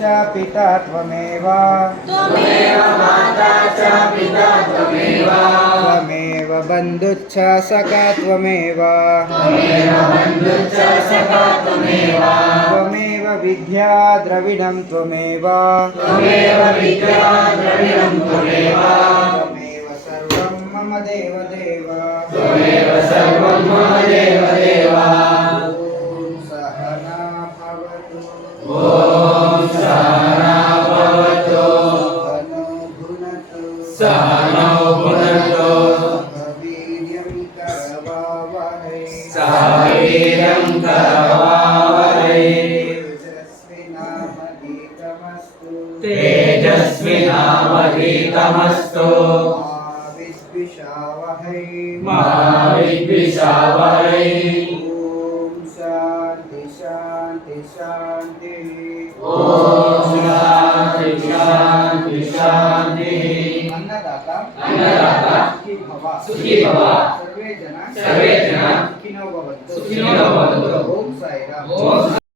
च पिता त्वमेव त्वमेव बन्धुश्च सखा त्वमेव त्वमेव विद्या द्रविणं त्वमेव त्वमेव सर्वं मम देवदेव सहनौ भुनक्तु सह वीर्यं करवावहै तेजस्विनावधीतमस्तु मा विद्विषावहै ओम शांति शांति शांति ओम शांति शांति शांति अन्नदाता सुखी भव सर्वे जना सुखिनो भवन्तु ओम साईराम।